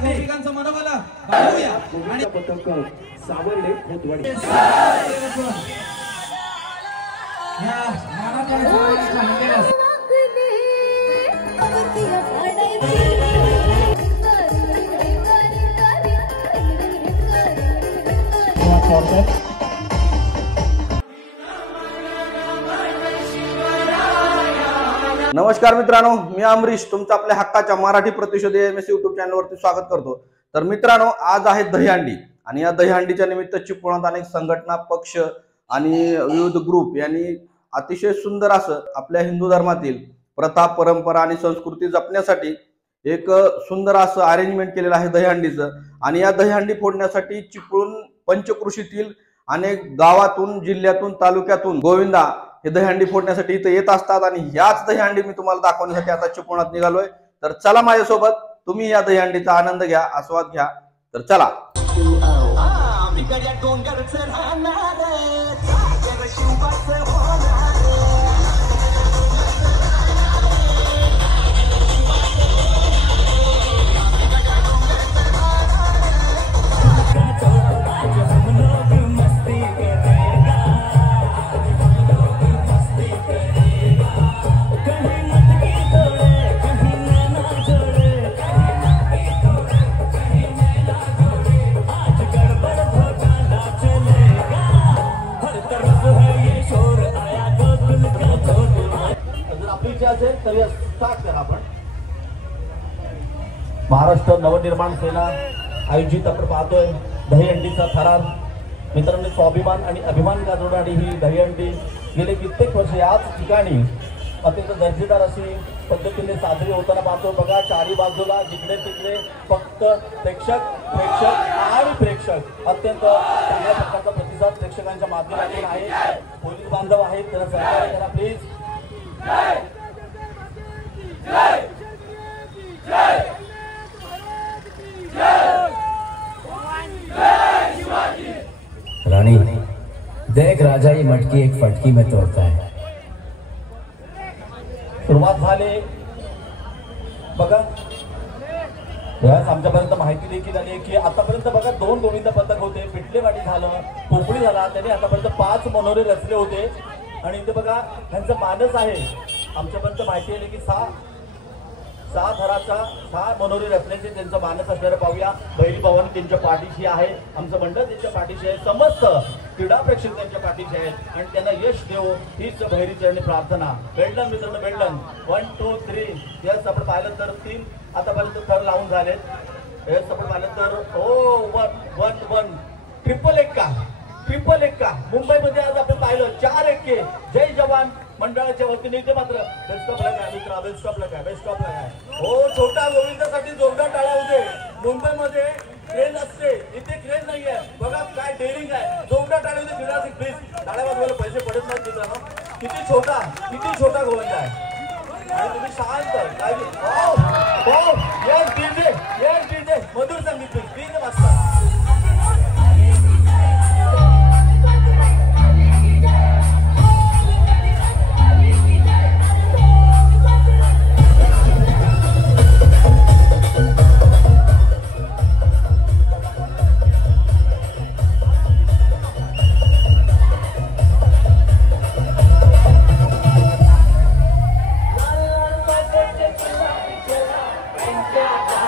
गोपिकांचं मनोबल वाढवूया आणि पथक सावर्डे खोतवाडी नमस्कार मित्रांनो, मी अमरीश तुमचं आपल्या हक्काच्या मराठी प्रतिशोधी एमएस YouTube चॅनलवरती स्वागत करतो। तर मित्रांनो, आज आहे दहीहंडी आणि या दहीहंडीच्या निमित्त चिपळूणात अनेक संघटना, पक्ष आणि विविध ग्रुप यांनी अतिशय सुंदर असं आपल्या हिंदू धर्मातील प्रथा, परंपरा आणि संस्कृती जपण्यासाठी एक सुंदर असं अरेंजमेंट केलेलं आहे दहीहंडीचं। आणि या दहीहंडी फोडण्यासाठी चिपळूण पंचकृषीतील अनेक गावातून, जिल्ह्यातून, तालुक्यातून गोविंदा हे दहीहंडी फोडण्यासाठी इथे येत असतात आणि याच दहीहंडी मी तुम्हाला दाखवण्यासाठी आता चिपळूणात निघालोय। तर चला माझ्यासोबत, तुम्ही या दहीहंडीचा आनंद घ्या, आस्वाद घ्या। तर चला। महाराष्ट्र नवनिर्माण सेना आयोजित आपण पाहतोय दहीहंडीचा थरार। मित्रांनो, स्वाभिमान आणि अभिमान गाजवणारी ही दहीहंडी गेले कित्येक वर्ष याच ठिकाणी अत्यंत दर्जेदार अशी पद्धतीने साजरी होताना पाहतो। बघा, चारी बाजूला जिकडे तिकडे फक्त प्रेक्षक आणि प्रेक्षक अत्यंत चांगल्या प्रकारचा प्रतिसाद प्रेक्षकांच्या माध्यमातून आहे। पोलीस बांधव आहेत, जरा सहकार्य करा प्लीज। रानी, देख राजा ये मटकी एक फटकी में तोड़ता है। सुरुवात झाली बघा। याच आमच्यापर्यंत माहिती देखील आली आहे की आतापर्यंत बघा 2 गोविंद पथक होते, पिटलेवाडी झालं, पोपळी झाला, त्याने आतापर्यंत 5 मनोरे रचले होते। आणि इथे बघा त्यांचं मानस आहे, आमच्यापर्यंत माहिती आहे की 6 मनोरे रचण्याचे त्यांचं मानस असणारे पाहूया। बैली भवन त्यांच्या पाठीशी आहे, आमचं मंडळ त्यांच्या पाठीशी आहे, समस्त क्रीडा प्रेक्षक त्यांच्या पाठीशी आहेत आणि त्यांना यश देव हीच भैरीचरणी प्रार्थना। बेल्डन मित्रांनो, बेल्डन 1 2 3 यस आपण पाहिलं तर 3 आतापर्यंत थर लावून झालेत। यस आपण पाहिलं तर 1 1 ट्रिपल एक्का मुंबईमध्ये आज आपण पाहिलं 4 एक्के। जय जवान मंडळाच्या वतीने इथे मात्र बेस्ट ऑफ लक आहे मित्रा, बेस्ट ऑफ लक आहे। हो, छोटा गोविंदासाठी जोरदार टाळ्या होते। मुंबईमध्ये क्रेन असते, इथे क्रेन नाहीये, बघा काय डेअरिंग आहे। जोरदार टाळ्या होते क्रीडासिक, प्लीज। टाळ्या वाजवायला पैसे पडत नाहीत मित्रांनो। किती छोटा गोविंद आहे आणि तुम्ही शांत काय डीजे मधुर संगीत डीजे वाजता।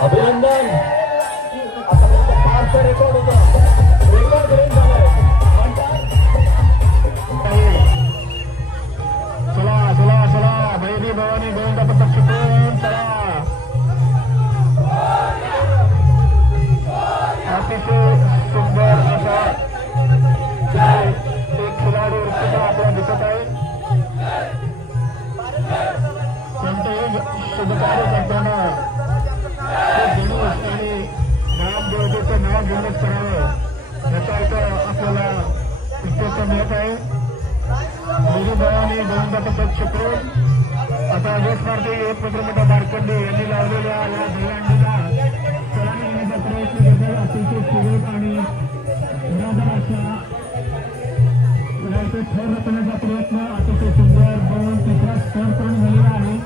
अभिनंदन, आता रेकॉर्ड होता, रेकॉर्ड ब्रेक झालाय। चला बैली भवानी गोविंदा पथक चिपळूण, चला। अतिशय सुंदर असा एक खिलाडू सुद्धा आपल्याला दिसत आहे। कोणतेही शुभ कार्य करताना नाव घेऊनच करावं याचा एक आपल्याला उद्देश मिळत आहे। बैली भवानी गोविंदा पथक चिपळूण आता यश मार्गे 1 मीटर मार्कंडे यांनी लावलेल्या या दहीहंडीला सलामी घेण्याचा प्रयत्न करतात। अतिशय सुरेख आणि निराधार अशा थर रचण्याचा प्रयत्न अतिशय सुंदर 2 3 स्तर करून झालेला आहे।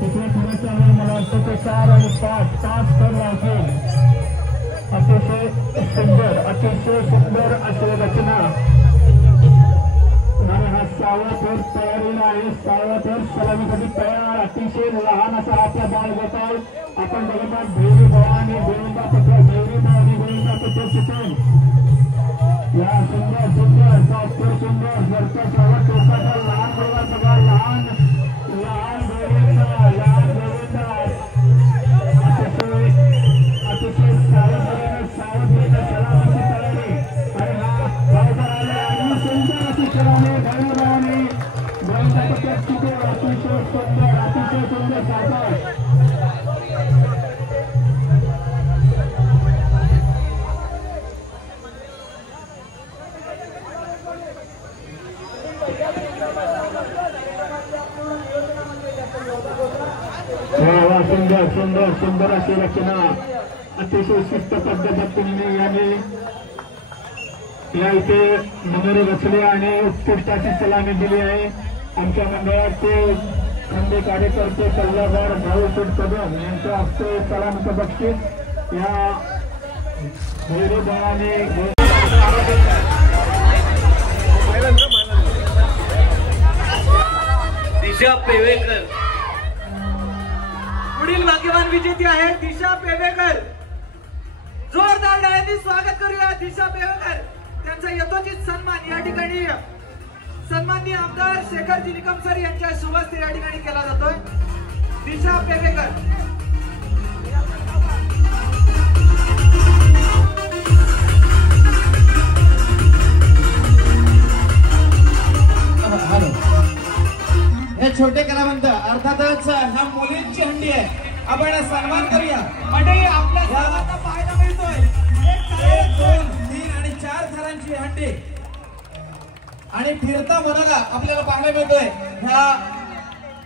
तिथल्या थराच्या मला रस्त्याचे 4 आणि 5 टन लागेल. अतिशय सुंदर अशी रचना आणि हा 6वा फेर तयारीला आहे. 6वा फेर सलामीसाठी तयार. अतिशय लहान असा आपला बाळ गोपाळ आपण बघत आहात. भेरी भवानी गोविंदा पत्र भेरी भवानी गोविंदा पत्र चिकन या सुंदर जरचा सर्व टोकाचा लहान मुलगा बघा. लहान गोविंदा अतिशय सावधगिरीने सलामीची तयारी. आणि हा गावकर आले आणि सुंदर अशी सलामी भेरी भवानी गोविंदा पत्र चिकन अतिशय सुंदर सावकाश. सुंदर अशी रचना अतिशय शिस्त पद्धतीने याने या इथे मनोरे रचले आणि उत्कृष्ट अशी सलामी दिली आहे. आमच्या मंडळाचे खंडे कार्यकर्ते सल्लागार भाऊ कदम यांच्या हस्ते सलामीचं बक्षीस या भैरव भावाने दिशा पेवेकर पुढील भाग्यवान विजेती आहे दिशा पेवेकर. जोरदार टाळ्यांनी स्वागत करूया दिशा पेवेकर. त्यांचा यथोचित सन्मान या ठिकाणी सन्माननीय आमदार शेखरजी निकम यांच्या शुभ हस्ते या ठिकाणी केला जातोय. दिशा पेवेकर हे छोटे कलावंत अर्थातच ह्या मुलींची हंडी आहे. आपण सन्मान करूया. मंडळी आपल्या सर्वांना पाहायला मिळतोय 1, 2, 3 आणि 4 थरांची हंडी आणि फिरता मनोरा आपल्याला पाहायला मिळतोय. ह्या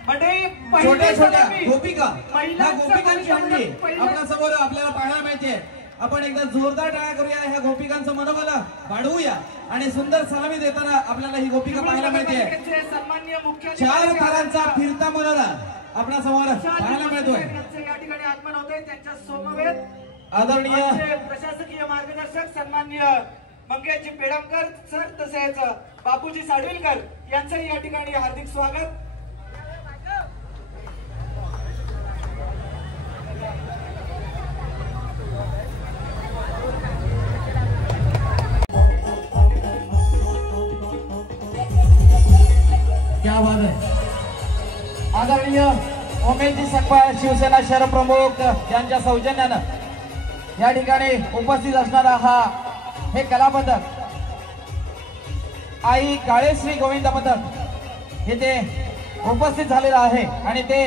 मंडळी छोट्या गोपिका ह्या गोपिकांची हंडी आपल्या समोर आपल्याला पाहायला मिळते. आपण एकदा जोरदार टाळ्या करूया. ह्या गोपिकांचं मनोबल वाढवूया आणि सुंदर सलामी देताना आपल्याला ही गोपिका पाहायला मिळते. सन्माननीय मुख्य 4 थरांचा फिरता मनोरा आपल्या समोर पाहायला मिळतोय. या ठिकाणी आगमन होतंय. त्यांच्या समवेत आदरणीय प्रशासकीय मार्गदर्शक सन्माननीय मंगेशजी पेडमकर सर तसेच बापूजी साडविलकर यांचंही या ठिकाणी हार्दिक स्वागत. क्या बात है. आदरणीय उमेशजी सकपाळ शिवसेना शहर प्रमुख यांच्या सौजन्यानं या ठिकाणी उपस्थित असणारा हे कला पथक आई काळेश्री गोविंद पथक इथे उपस्थित झालेला आहे आणि ते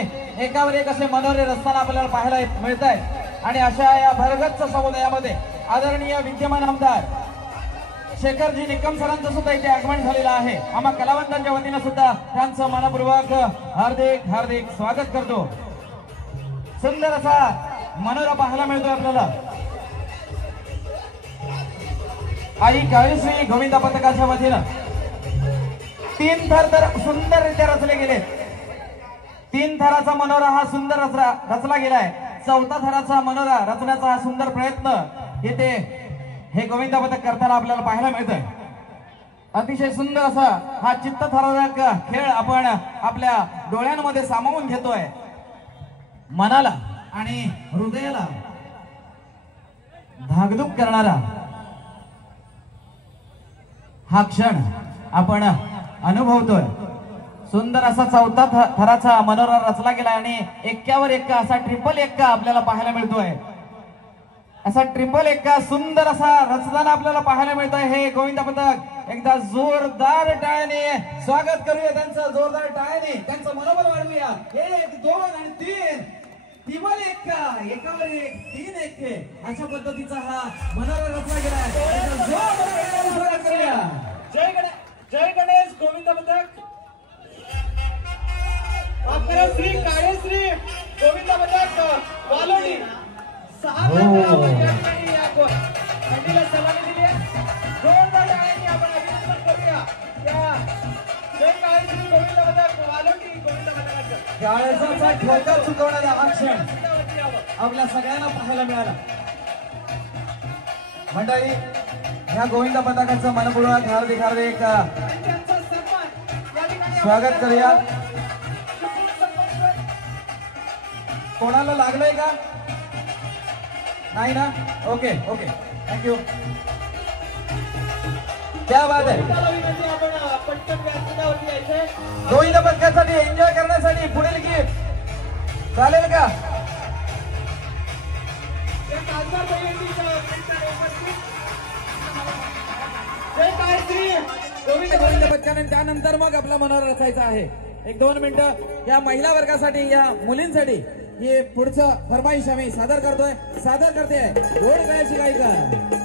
एकावर एक असे मनोरे रचताना आपल्याला पाहायला मिळत आहे. आणि अशा या भरगच्च समुदायामध्ये आदरणीय विद्यमान आमदार शेखरजी निकम सरांचं सुद्धा इथे आगमन झालेलं आहे. आम्हा कलावंतांच्या वतीनं सुद्धा त्यांचं मनपूर्वक हार्दिक स्वागत करतो. सुंदर असा मनोरा पाहायला मिळतो आपल्याला. आई काळेश्री गोविंदा पथकाच्या वतीनं 3 थर तर सुंदररित्या रचले गेले. 3 थराचा मनोरा हा सुंदर रचला गेलाय. 4था थराचा मनोरा रचण्याचा हा सुंदर प्रयत्न इथे हे गोविंदा पथक करताना आपल्याला पाहायला मिळतोय. अतिशय सुंदर असा हा चित्तथरारक खेळ आपण आपल्या डोळ्यांमध्ये सामावून घेतोय. मनाला आणि हृदयाला धाकधूक करणारा हा क्षण आपण अनुभवतोय. सुंदर असा 4था थराचा मनोरा रचला गेला आणि 1वर 1 असा ट्रिपल 1 आपल्याला पाहायला मिळतोय. असा ट्रिपल 1 सुंदर असा रचताना आपल्याला पाहायला मिळतोय. हे गोविंदा पथक एकदा जोरदार टाळ्याने स्वागत करूया त्यांचं. जोरदार टाळ्याने त्यांचं मनोबल वाढवूया. 1, 2 आणि 3 ट्रिपल 1 एकावर 1 3 1 अशा पद्धतीचा हा मनोरा रचला गेला. स्वागत करूया. जय गणेश गोविंदा पथक. आपल्या श्री काळेश्री गोविंदा पथक वालोडी 6 हंडीला सलामी दिली आहे. जोरदार टाळ्यांनी आपण अभिनंदन करूया या जय काळेश्री गोविंदा पथक वालोडी गोविंदा पथकाचं. काळजाचा ठोका चुकवणारा हा क्षण आपल्या सगळ्यांना पाहायला मिळाला. मंडळी, ह्या गोविंद पताकाचं मनपूर्वक हार्दिक हार्दिक स्वागत करूया. कोणाला लागलंय का? नाही ना? Okay okay, thank you. क्या बात आहे. गोविंद पथकासाठी एन्जॉय करण्यासाठी पुढील गिफ्ट चालेल का? गोविंद पथकाने त्यानंतर मग आपला मनोहर रचायचा आहे. 1-2 मिनिटं या महिला वर्गासाठी, या मुलींसाठी हे पुढचं फरमाईश आम्ही सादर करतोय. सादर करते गोड गायची गायिका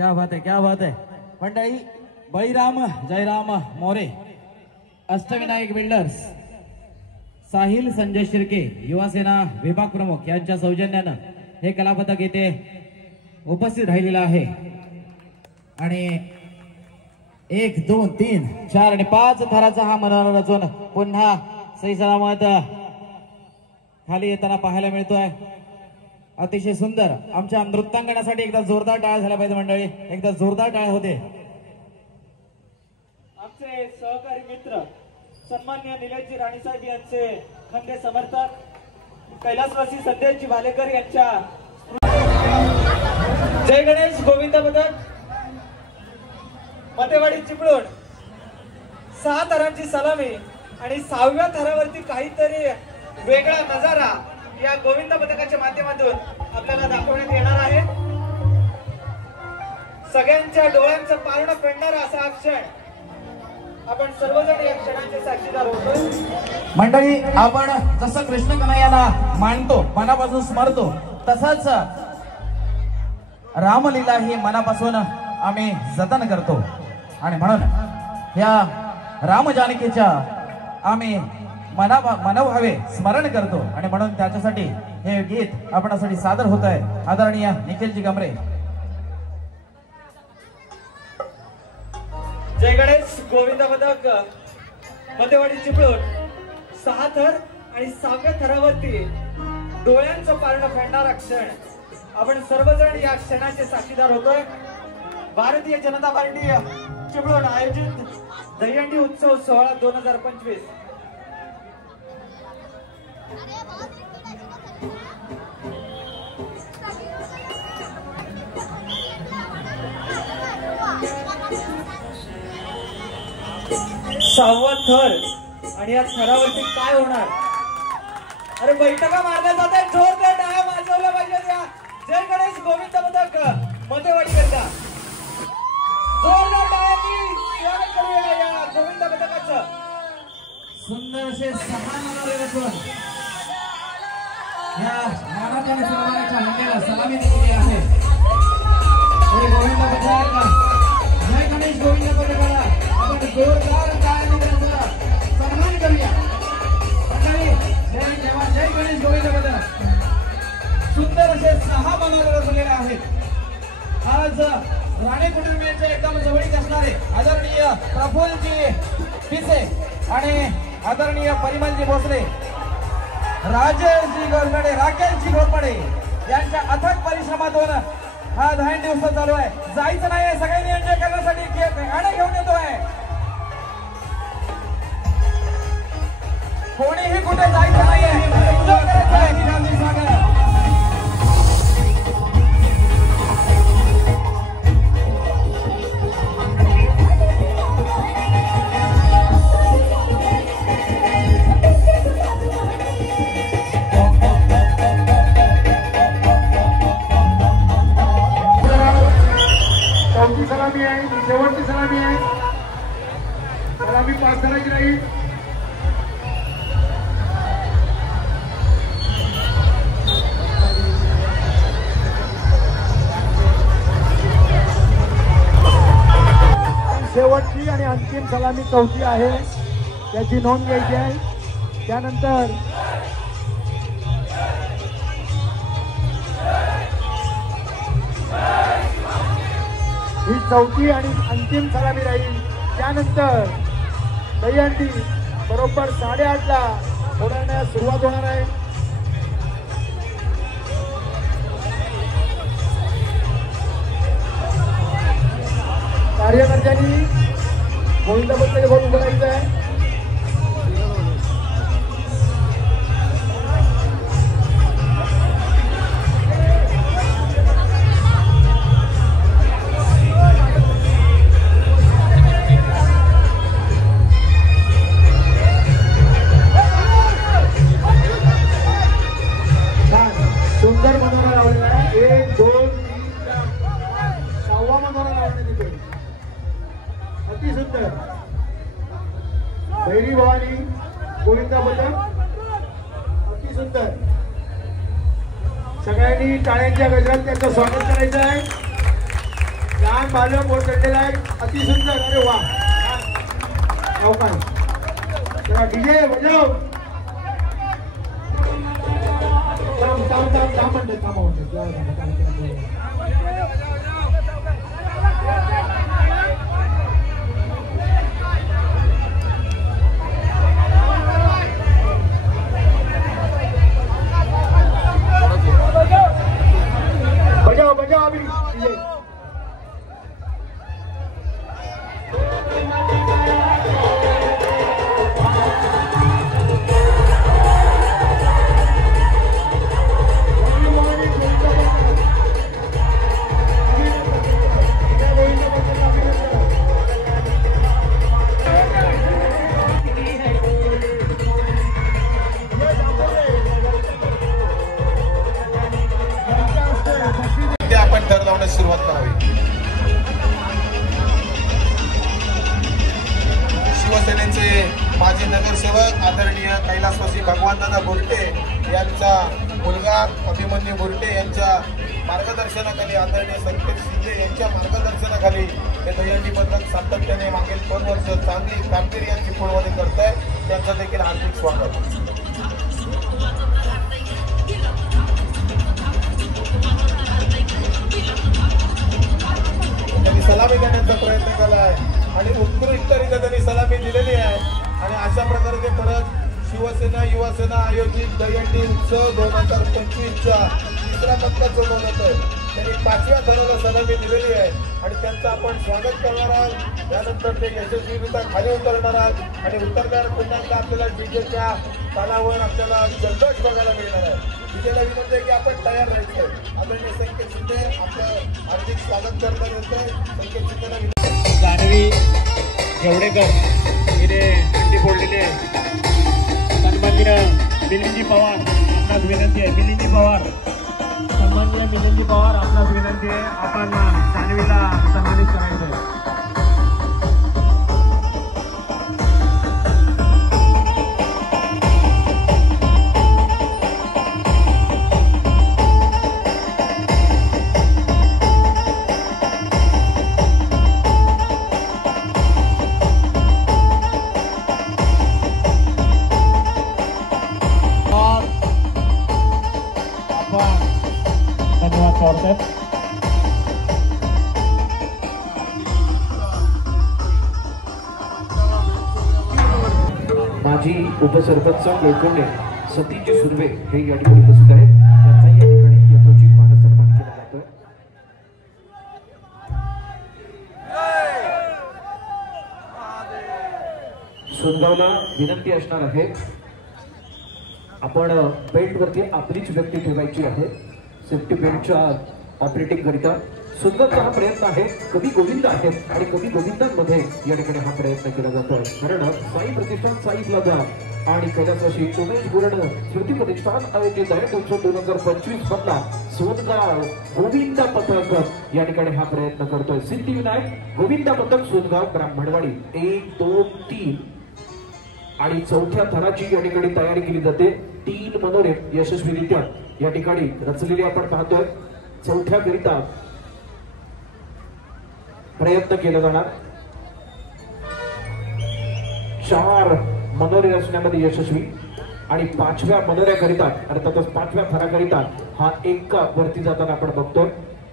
क्या बात आहे, क्या बात आहे. मंडळी, बळीराम जयराम मोरे, अष्टविनायक बिल्डर्स, साहिल संजय शिर्के, युवासेना विभाग प्रमुख यांच्या सौजन्यानं हे कलापथक येथे उपस्थित राहिलेलं आहे. आणि 1 2 3 4 आणि 5 थराचा हा मनोहर रचून पुन्हा सही सलामत खाली येताना पाहायला मिळतोय. अतिशय सुंदर. आमच्या नृत्यांगणासाठी एकदा जोरदार टाळ्या झाल्या पाहिजे मंडळी, एकदा जोरदार टाळ्या होते. आमचे सहकारी मित्र सन्माननीय निलेशजी राणीसाहेब यांचे खंदे समर्थक कैलासवासी संदेशजी भालेकर यांच्या जय गणेश गोविंद पदक मतेवाडी चिपळूण 6 थरांची सलामी आणि 6व्या थरावरती काहीतरी वेगळा नजारा या गोविंद पदकाच्या माध्यमातून आपल्याला दाखवण्यात येणार आहे. सगळ्यांच्या डोळ्यांचं पारणं फेडणारा असा हा क्षण आपण सर्वजण या क्षणाचे साक्षीदार होतोय. मंडळी, आपण जसं कृष्ण कन्हैयाला मानतो, मनापासून स्मरतो, तसंच रामलीला ही मनापासून आम्ही जतन करतो. आणि म्हणून या राम जानकीच्या आम्ही मनोभावे स्मरण करतो. आणि म्हणून त्याच्यासाठी हे गीत आपणासाठी सादर होत आहे. आदरणीय निखिलजी गमरे. जय गणेश गोविंद पदक मतेवाडी चिपळूण 6 थर आणि 6व्या थरावरती डोळ्यांचं पारणं फेडणारा क्षण आपण सर्वजण या क्षणाचे साक्षीदार होतोय. भारतीय जनता पार्टी चिपळूण आयोजित दहीहंडी उत्सव सोहळा 2025. सहावा थर आणि या थरावरती काय होणार? अरे बैठका मारल्या जात आहेत, जोरदार टाळ्या वाजवल्या पाहिजेत. या जय गणेश गोविंद पदक मतेवाडी करता जोरदार टाळ्यांनी स्वागत करूया या गोविंद पदकाचं. सुंदर असे 6 मनोरे रचून या मानाच्या आणि सन्मानाच्या हंड्याला सलामी दिलेली आहे. हे गोविंद पदक, जय गणेश गोविंद पदकाला आपण जोरदार टाळ्यांनी त्यांचा सन्मान करूया. मंडळी, जय गणेश गोविंद पदक. सुंदर असे 6 मनोरे रचलेले आहेत. आज राणे कुटुंबियांचे एकदम जवळीक असणारे आदरणीय प्रफुल्लजी पिसे आणि आदरणीय परिमलजी भोसले, राजेशजी गोरपडे, राकेशजी गोरपडे यांच्या अथक परिश्रमातून हा दहीहंडी उत्सव चालू आहे. जायचं नाही, सगळ्यांनी एन्जॉय करण्यासाठी गाणं घेऊन येतोय. कोणीही कुठे जायचं नाहीये, एन्जॉय करायचं आहे. चौथी सलामी आहे, शेवटची सलामी आहे. सलामी पास करायची नाही. शेवटची आणि अंतिम सलामी चौथी आहे, त्याची नोंद घ्यायची आहे. त्यानंतर ही चौथी आणि अंतिम सलामी राहील. त्यानंतर दहीहंडी बरोबर 8:30ला होण्यास सुरुवात होणार आहे. कार्यकर्त्यांनी गोविंदाबद्दल बोलून बोलायचं आहे. सुंदर मनोरा लावलेला आहे. 1 2 3 4 6वा मनोरा लावण्यात येतोय. अति सुंदर. भैरी भवानी गोविंदा पदक अति सुंदर. सगळ्यांनी टाळ्यांच्या गजरात त्याचं स्वागत करायचं आहे. लहान बालक बोट चढलेला आहे, अति सुंदर. अरे वा, लवकर चला डीजे बजाव. थांब म्हणते बजाव अभी डीजे. आपण दर लावण्यास सुरुवात करावी. शिवसेनेचे माजी नगरसेवक आदरणीय कैलासवासी भगवानदादा बोर्टे यांचा मुलगा अभिमन्यू बोर्टे यांच्या मार्गदर्शनाखाली, आदरणीय संकेत शिंदे यांच्या मार्गदर्शनाखाली हे दहीहंडी पथक सातत्याने मागील 2 वर्ष चांगली कामगिरी यांची चिपळूणमध्ये करत आहे. त्यांचं देखील हार्दिक स्वागत. त्यांनी सलामी देण्याचा प्रयत्न केला आहे आणि उत्कृष्टरित्या त्यांनी सलामी दिलेली आहे. आणि अशा प्रकारचे परत शिवसेना युवासेना आयोजित दहीहंडी उत्सव 2025च्या 3ऱ्या टप्प्याचं बोलत आहे. त्यांनी 5व्या थराला सलामी दिलेली आहे आणि त्यांचं आपण स्वागत करणार आहोत. त्यानंतर ते यशस्वीरित्या खाली उतरणार आहात आणि उतरल्यावर पुन्हा एकदा आपल्याला डीजेच्या तालावर आपल्याला जल्लोष बघायला मिळणार आहे. डीजेला विनंती आहे की आपण तयार राहायचं. आदरणीय संकेत शिंदे आपलं हार्दिक स्वागत करण्यात येतंय. संकेत शिंदेला जानवी जेवडेकर हिने हंडी फोडलेली आहे. सन्माननीय मिलिंदजी पवार आपणास विनंती आहे. मिलिंदजी पवार, सन्माननीय मिलिंदजी पवार आपणास विनंती आहे. आपण जानवीला सन्मानित करायचं आहे. धन्यवाद पवार साहेब. माजी उपसरपंच लोखंडे सतीश सुर्वे हे या ठिकाणी उपस्थित आहेत. त्यांचा या ठिकाणी यथोचित मानसन्मान केला जातोय. सुंदरला विनंती असणार आहे, आपण बेल्ट वरती आपलीच व्यक्ती ठेवायची आहे सेफ्टी बेल्टच्या ऑपरेटिंग करिता. सुंदरचा हा प्रयत्न आहे. कवी गोविंद आहेत आणि कवी गोविंदांमध्ये या ठिकाणी हा प्रयत्न केला जातोय. कारण साई प्रतिष्ठान, साई प्लाझा आणि कैलासवासी उमेश गुरड स्मृती प्रतिष्ठान आयोजित आहे 2025 मधला सोनगाव गोविंदा पथक या ठिकाणी हा प्रयत्न करतोय. सिद्धिविनायक गोविंदा पथक सोनगाव ब्राह्मणवाडी 1, 2, 3 आणि 4थ्या थराची या ठिकाणी तयारी केली जाते. 3 मनोरे यशस्वीरित्या या ठिकाणी रचलेली आपण पाहतोय. 4थ्या करिता प्रयत्न केला जाणार. 4 मनोरे रचण्यामध्ये यशस्वी आणि 5व्या मनोऱ्याकरिता अर्थातच 5व्या थराकरिता हा एक्का वरती जाताना आपण बघतोय.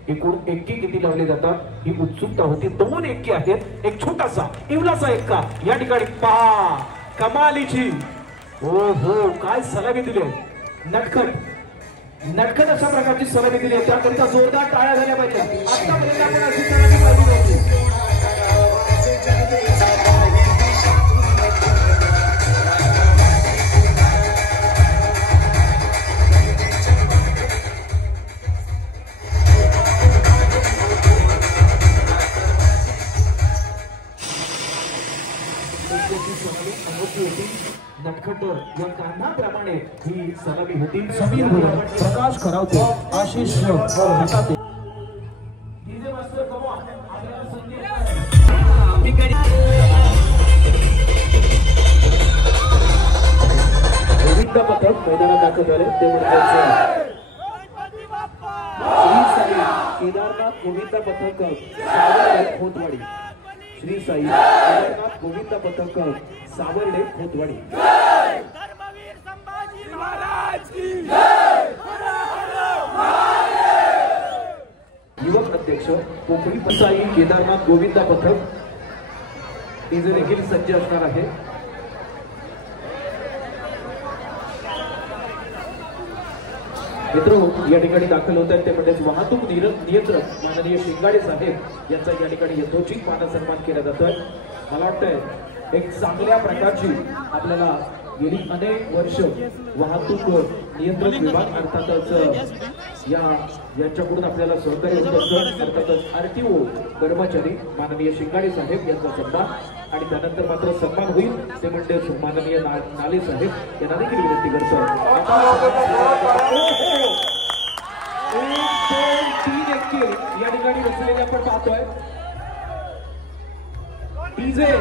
एकूण एक्के किती लावले जातात ही उत्सुकता होती. 2 एक्के आहेत. एक छोटासा इवलासा एक्का या ठिकाणी पहा. कमालीची हो हो काय सलामी दिली आहे. नटखट अशा प्रकारची सलामी दिली आहे. त्याकरिता जोरदार टाळ्या झाल्या पाहिजे. आतापर्यंत आपण अशी सलामी पाहिली नव्हती. नटखट या कानाप्रमाणे ही सलामी होती. समीर भुवन, प्रकाश खरावते, आशिष हाताते. गोविंद पथक मैदानात दाखल झाले. ते म्हणजे केदारनाथ गोविंद पथक सावर्डे खोतवाडी. श्री साई केदारनाथ गोविंद पथक सावर्डे खोतवाडी. युवक अध्यक्ष पोखरी साई केदारनाथ गोविंद पथक डीजे देखील सज्ज असणार आहे. मित्र या ठिकाणी दाखल होत आहेत ते म्हणजे वाहतूक नियंत्रक माननीय शिंगाडे साहेब यांचा या ठिकाणी यथोचित मान सन्मान केला जातोय. मला वाटतंय एक चांगल्या प्रकारची आपल्याला गेली अनेक वर्ष वाहतूक नियंत्रक विभाग अर्थातच यांच्याकडून आपल्याला सहकार्य होत असतं. अर्थातच आरटीओ कर्मचारी माननीय शिंगाडे साहेब यांचा सन्मान आणि त्यानंतर मात्र सन्मान होईल ते म्हणजे माननीय नाले साहेब यांना देखील विनंती करतो. 1, 2, 3 एके या ठिकाणी बसलेले आपण पाहतोय. डीजे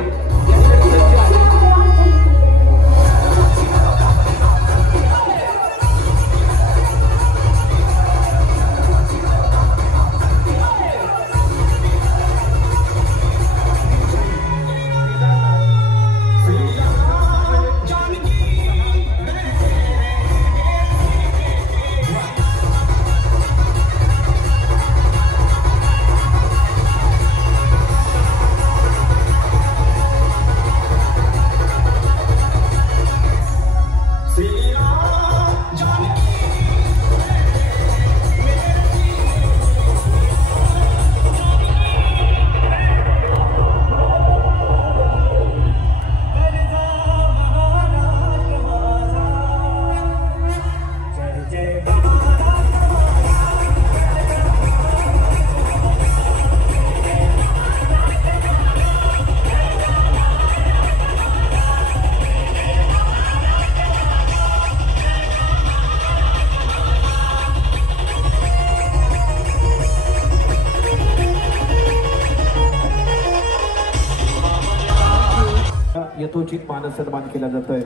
यथोचित मान सन्मान केला जातोय.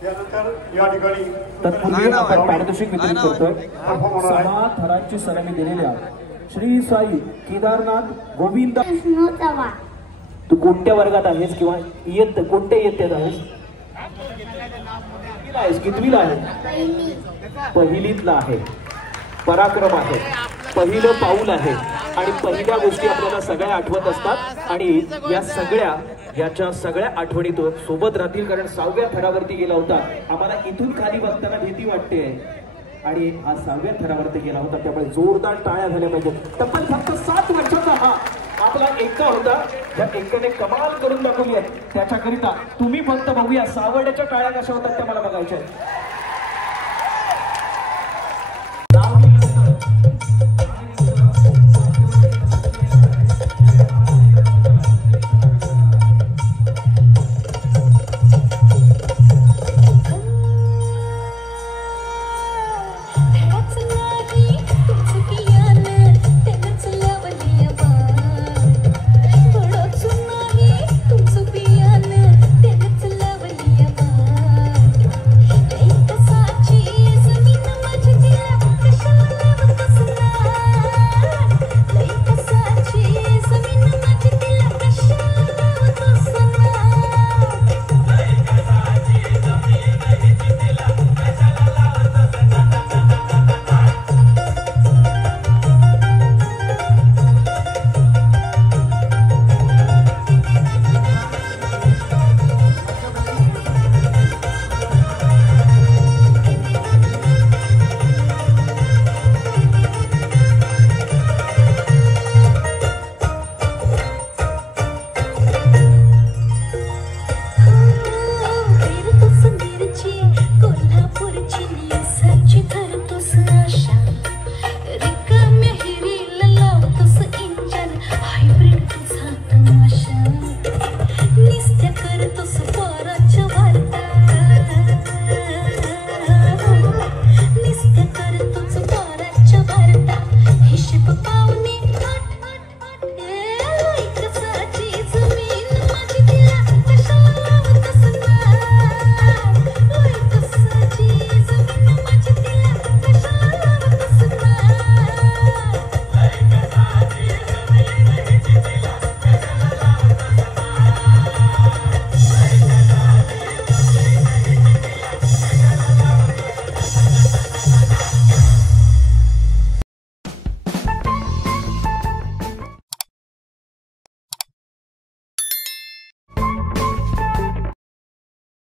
त्यानंतर या ठिकाणी तत्पूर्वी आपण पारितोषिक वितरित करतोय. 6 थरांची सलामी दिलेल्या श्री साई केदारनाथ गोविंद. तू कोणत्या वर्गात आहेस किंवा कोणत्या इयत्तेत आहेस? कितवीला आहे? पहिलीतला आहे. पराक्रम आहे, पहिलं पाऊल आहे आणि पहिल्या गोष्टी आपल्याला सगळ्या आठवत असतात आणि याच्या सगळ्या आठवणी तो सोबत राहतील. कारण 6व्या थरावरती गेला होता. आम्हाला इथून खाली बघताना भीती वाटते आणि हा 6व्या थरावरती गेला होता. त्यामुळे जोरदार टाळ्या झाल्या पाहिजेत. तब्बल फक्त 7 वर्षाचा हा आपला एक्का होता ज्या एक्काने कमाल करून दाखवली आहे. त्याच्याकरिता तुम्ही फक्त बघूया सावर्ड्याच्या टाळ्या कशा होतात त्या मला बघायच्या आहेत.